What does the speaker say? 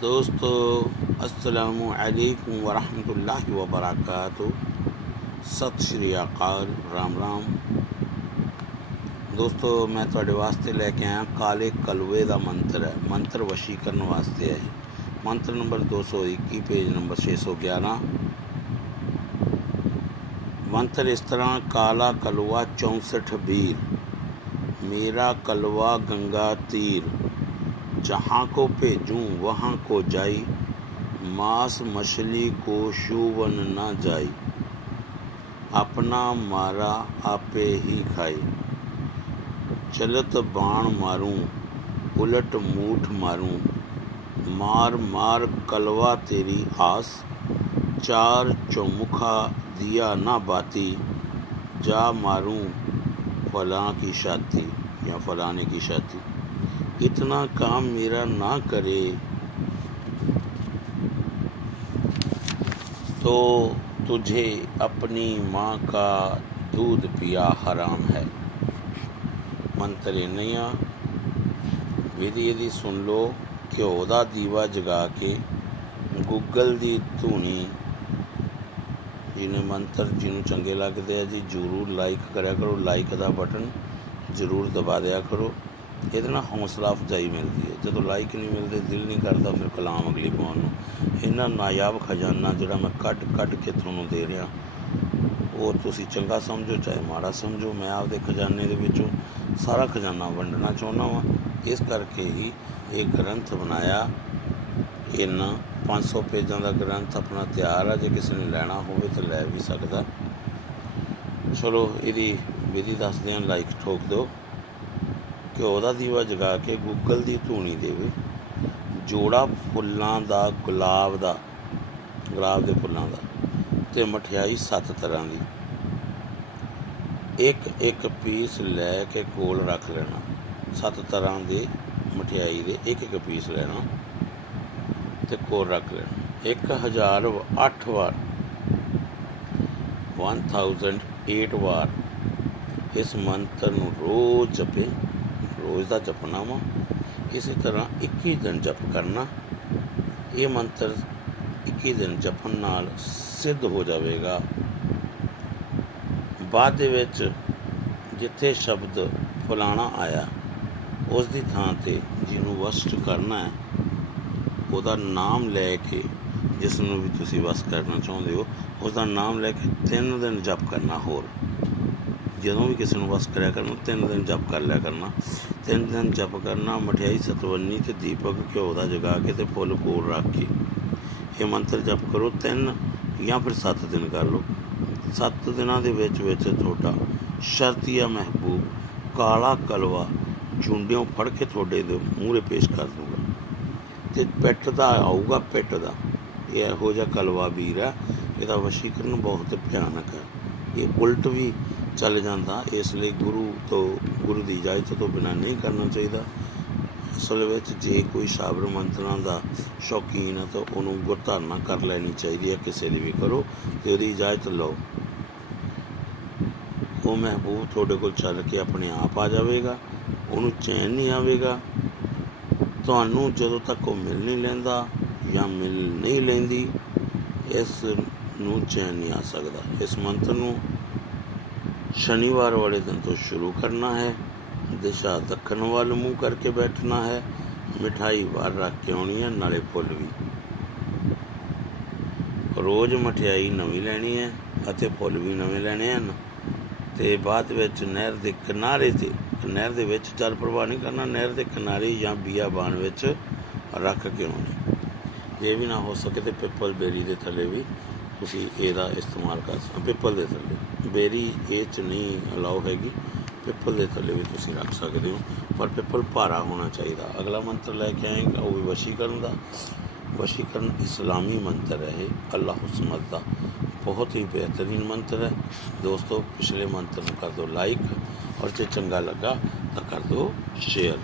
ਦੋਸਤੋ ਅਸਲਾਮੁ ਅਲੈਕੁਮ ਵਰਹਿਮਤੁਲਾਹਿ ਵਬਰਕਾਤੁ ਸਤਿ ਸ਼੍ਰੀ ਅਕਾਲ ਰਾਮ ਰਾਮ ਦੋਸਤੋ ਮੈਂ ਤੁਹਾਡੇ ਵਾਸਤੇ ਲੈ ਕੇ ਆਇਆ ਕਾਲੇ ਕਲਵੇ ਦਾ ਮੰਤਰ ਹੈ ਮੰਤਰ ਵਸ਼ੀਕਰਨ ਵਾਸਤੇ ਹੈ ਇਹ। ਮੰਤਰ ਨੰਬਰ 221 ਪੇਜ ਨੰਬਰ 611 ਮੰਤਰ ਇਸ ਤਰ੍ਹਾਂ ਕਾਲਾ ਕਲਵਾ 64 ਬੀਰ मेरा कलवा गंगा तीर जहाँ को भेजूं, वहाँ को जाई। मांस मछली को शूवन न जाई। अपना मारा आपे ही खाई। चलत बाण मारूं, उलट मूठ मारूं। मार मार कलवा तेरी आस। चार चौमुखा दिया ना बाती। जा मारूं फलां की शादी या फलाने की शादी इतना काम मेरा ना करे तो तुझे अपनी माँ का दूध पिया हराम है ਮੰਤਰ ਨਹੀਂ ਆ ਵਿਧੀ ਇਹਦੀ ਸੁਣ ਲਓ ਘਿਓ ਦਾ ਦੀਵਾ ਜਗਾ ਕੇ ਗੂਗਲ ਦੀ ਧੂਣੀ ਜਿਹਨੇ ਮੰਤਰ ਜਿਹਨੂੰ ਚੰਗੇ ਲੱਗਦੇ ਆ ਜੀ ਜਰੂਰ ਲਾਈਕ ਕਰਿਆ ਕਰੋ ਲਾਈਕ ਦਾ ਬਟਨ ਜਰੂਰ ਦਬਾ ਦਿਆ ਕਰੋ ਇਹਦੇ ਨਾਲ ਹੌਸਲਾ ਅਫਜ਼ਾਈ ਮਿਲਦੀ ਹੈ। ਜਦੋਂ ਲਾਈਕ ਨਹੀਂ ਮਿਲਦੇ, ਦਿਲ ਨਹੀਂ ਕਰਦਾ ਫਿਰ ਕਲਾਮ ਅਗਲੀ ਪਾਉਣ ਨੂੰ। ਇਹਨਾਂ ਨਾਯਾਬ ਖਜ਼ਾਨਾ ਜਿਹੜਾ ਮੈਂ ਕੱਢ ਕੱਢ ਕੇ ਤੁਹਾਨੂੰ ਦੇ ਰਿਹਾ, ਉਹ ਤੁਸੀਂ ਚੰਗਾ ਸਮਝੋ, ਚਾਹੇ ਮਾੜਾ ਸਮਝੋ। ਮੈਂ ਆਪਦੇ ਖਜ਼ਾਨੇ ਦੇ ਵਿੱਚੋਂ ਸਾਰਾ ਖਜ਼ਾਨਾ ਵੰਡਣਾ ਚਾਹੁੰਦਾ ਵਾਂ। ਇਸ ਕਰਕੇ ਹੀ ਇਹ ਗ੍ਰੰਥ ਬਣਾਇਆ। ਇਹਨਾਂ 500 ਪੇਜਾਂ ਦਾ ਗ੍ਰੰਥ ਆਪਣਾ ਤਿਆਰ ਆ। ਜੇ ਕਿਸੇ ਨੇ ਲੈਣਾ ਹੋਵੇ ਤਾਂ ਲੈ ਵੀ ਸਕਦਾ। ਚਲੋ, ਇਹਦੀ ਵਿਧੀ ਦੱਸਦੇ ਹਾਂ ਲਾਈਕ ਠੋਕ ਦਿਓ। ਘਿਓ ਦਾ ਦੀਵਾ ਜਗਾ ਕੇ ਗੂਗਲ ਦੀ ਧੂਣੀ ਦੇਵੇ। ਜੋੜਾ ਫੁੱਲਾਂ ਦਾ, ਗੁਲਾਬ ਦਾ, ਗੁਲਾਬ ਦੇ ਫੁੱਲਾਂ ਦਾ ਤੇ ਮਠਿਆਈ ਸੱਤ ਤਰ੍ਹਾਂ ਦੀ। ਇੱਕ ਇੱਕ ਪੀਸ ਲੈ ਕੇ ਕੋਲ ਰੱਖ ਲੈਣਾ। ਸੱਤ ਤਰ੍ਹਾਂ ਦੇ ਮਠਿਆਈ ਦੇ ਇੱਕ ਇੱਕ ਪੀਸ ਲੈਣਾ ਤੇ ਕੋਲ ਰੱਖ ਲੈਣਾ। 1008 ਵਾਰ। 1008 ਵਾਰ। ਇਸ ਮੰਤਰ ਨੂੰ ਰੋਜ਼ ਜਪੇ। ਰੋਜ਼ ਦਾ ਜਪਣਾ ਵਾ, ਇਸੇ ਤਰ੍ਹਾਂ 21 ਦਿਨ ਜਪ ਕਰਨਾ, ਇਹ ਮੰਤਰ 21 ਦਿਨ ਜਪਣ ਨਾਲ ਸਿੱਧ ਹੋ ਜਾਵੇਗਾ। ਬਾਅਦ ਦੇ ਵਿੱਚ ਜਿੱਥੇ ਸ਼ਬਦ ਫਲਾਣਾ ਆਇਆ, ਉਸ ਦੀ ਥਾਂ ਤੇ ਜਿਹਨੂੰ ਵਸਟ ਕਰਨਾ ਹੈ, ਉਹਦਾ ਨਾਮ ਲੈ ਕੇ ਜਿਸ ਨੂੰ ਵੀ ਤੁਸੀਂ ਵਸ ਕਰਨਾ ਚਾਹੁੰਦੇ ਹੋ ਉਸ ਦਾ ਨਾਮ ਲੈ ਕੇ ਤਿੰਨ ਦਿਨ ਜਪ ਕਰਨਾ ਹੋਰ। ਜਦੋਂ ਵੀ ਕਿਸੇ ਨੂੰ ਵਸ ਕਰਿਆ ਕਰਨਾ, ਤਿੰਨ ਦਿਨ ਜਪ ਕਰ ਲਿਆ ਕਰਨਾ। ਤਿੰਨ ਦਿਨ ਜਪ ਕਰਨਾ, ਮਠਿਆਈ, ਸਤਵੰਨੀ ਤੇ ਦੀਪਕ ਘਿਓ ਦਾ ਜਗਾ ਕੇ ਤੇ ਫੁੱਲ ਕੋਲ ਰੱਖ ਕੇ ਇਹ ਮੰਤਰ ਜਪ ਕਰੋ। ਤਿੰਨ ਜਾਂ ਫਿਰ ਸੱਤ ਦਿਨ ਕਰ ਲਓ। ਸੱਤ ਦਿਨਾਂ ਦੇ ਵਿੱਚ ਵਿੱਚ ਤੁਹਾਡਾ ਸ਼ਰਤੀਆ ਮਹਿਬੂਬ, ਕਾਲਾ ਕਲਵਾ ਚੁੰਡਿਓਂ ਫੜ ਕੇ ਤੁਹਾਡੇ ਦੇ ਮੂਹਰੇ ਪੇਸ਼ ਕਰ ਦੂੰਗਾ। ਤੇ ਪਿੱਟ ਦਾ ਆਊਗਾ ਪਿੱਟ ਦਾ। ਇਹ ਇਹੋ ਜਿਹਾ ਕਲਵਾ ਵੀਰ ਹੈ। ਇਹਦਾ ਵਸ਼ੀਕਰਨ ਬਹੁਤ ਭਿਆਨਕ ਹੈ। ਇਹ ਉਲਟ ਵੀ ਚੱਲ ਜਾਂਦਾ। ਇਸ ਲਈ ਗੁਰੂ ਤੋਂ, ਗੁਰੂ ਦੀ ਇਜਾਜ਼ਤ ਤੋਂ ਬਿਨਾਂ ਨਹੀਂ ਕਰਨਾ ਚਾਹੀਦਾ। ਅਸਲ ਵਿੱਚ ਜੇ ਕੋਈ ਸ਼ਾਬਰ ਮੰਤਰਾਂ ਦਾ ਸ਼ੌਕੀਨ ਹੈ ਤਾਂ ਉਹਨੂੰ ਗੁਰਧਾਰਨਾ ਕਰ ਲੈਣੀ ਚਾਹੀਦੀ ਹੈ, ਕਿਸੇ ਦੀ ਵੀ ਕਰੋ ਤੇ ਉਹਦੀ ਇਜਾਜ਼ਤ ਲਓ। ਉਹ ਮਹਿਬੂਬ ਤੁਹਾਡੇ ਕੋਲ ਚੱਲ ਕੇ ਆਪਣੇ ਆਪ ਆ ਜਾਵੇਗਾ, ਉਹਨੂੰ ਚੈਨ ਨਹੀਂ ਆਵੇਗਾ। ਤੁਹਾਨੂੰ ਜਦੋਂ ਤੱਕ ਉਹ ਮਿਲ ਨਹੀਂ ਲੈਂਦਾ ਜਾਂ ਮਿਲ ਨਹੀਂ ਲੈਂਦੀ, ਇਸ ਨੂੰ ਚੈਨ ਨਹੀਂ ਆ ਸਕਦਾ। ਇਸ ਮੰਤਰ ਨੂੰ ਸ਼ਨੀਵਾਰ ਵਾਲੇ ਦਿਨ ਤੋਂ ਸ਼ੁਰੂ ਕਰਨਾ ਹੈ ਦਿਸ਼ਾ ਦੱਖਣ ਵੱਲ ਮੂੰਹ ਕਰਕੇ ਬੈਠਣਾ ਹੈ ਮਿਠਾਈ ਬਾਹਰ ਰੱਖ ਕੇ ਆਉਣੀ ਹੈ ਨਾਲੇ ਫੁੱਲ ਵੀ ਰੋਜ਼ ਮਠਿਆਈ ਨਵੀਂ ਲੈਣੀ ਹੈ ਅਤੇ ਫੁੱਲ ਵੀ ਨਵੇਂ ਲੈਣੇ ਹਨ ਤੇ ਬਾਅਦ ਵਿੱਚ ਨਹਿਰ ਦੇ ਕਿਨਾਰੇ ਤੇ ਨਹਿਰ ਦੇ ਵਿੱਚ ਜਲ ਪ੍ਰਵਾਹ ਨਹੀਂ ਕਰਨਾ ਨਹਿਰ ਦੇ ਕਿਨਾਰੇ ਜਾਂ ਬੀਆਬਾਨ ਵਿੱਚ ਰੱਖ ਕੇ ਆਉਣੀ ਜੇ ਵੀ ਨਾ ਹੋ ਸਕੇ ਤੇ ਪਿੱਪਲ ਬੇਰੀ ਦੇ ਥੱਲੇ ਵੀ ਤੁਸੀਂ ਇਹਦਾ ਇਸਤੇਮਾਲ ਕਰ ਸਕਦੇ ਪਿੱਪਲ ਦੇ ਥੱਲੇ। ਬੇਰੀ ਇਹ ਚ ਨਹੀਂ ਅਲਾਉ ਹੈਗੀ। ਪਿੱਪਲ ਦੇ ਥੱਲੇ ਵੀ ਤੁਸੀਂ ਰੱਖ ਸਕਦੇ ਹੋ। ਪਰ ਪਿੱਪਲ ਭਾਰਾ ਹੋਣਾ ਚਾਹੀਦਾ। ਅਗਲਾ ਮੰਤਰ ਲੈ ਕੇ ਆਏਗਾ, ਉਹ ਵੀ ਵਸ਼ੀਕਰਨ ਦਾ। ਵਸ਼ੀਕਰਨ ਇਸਲਾਮੀ ਮੰਤਰ ਹੈ ਇਹ। ਅੱਲਾਹ ਸਮਦ ਦਾ। ਬਹੁਤ ਹੀ ਬਿਹਤਰੀਨ ਮੰਤਰ ਹੈ। ਦੋਸਤੋ, ਪਿਛਲੇ ਮੰਤਰ ਨੂੰ ਕਰ ਦਿਓ ਲਾਈਕ ਔਰ ਜੇ ਚੰਗਾ ਲੱਗਾ ਤਾਂ ਕਰ ਦਿਓ ਸ਼ੇਅਰ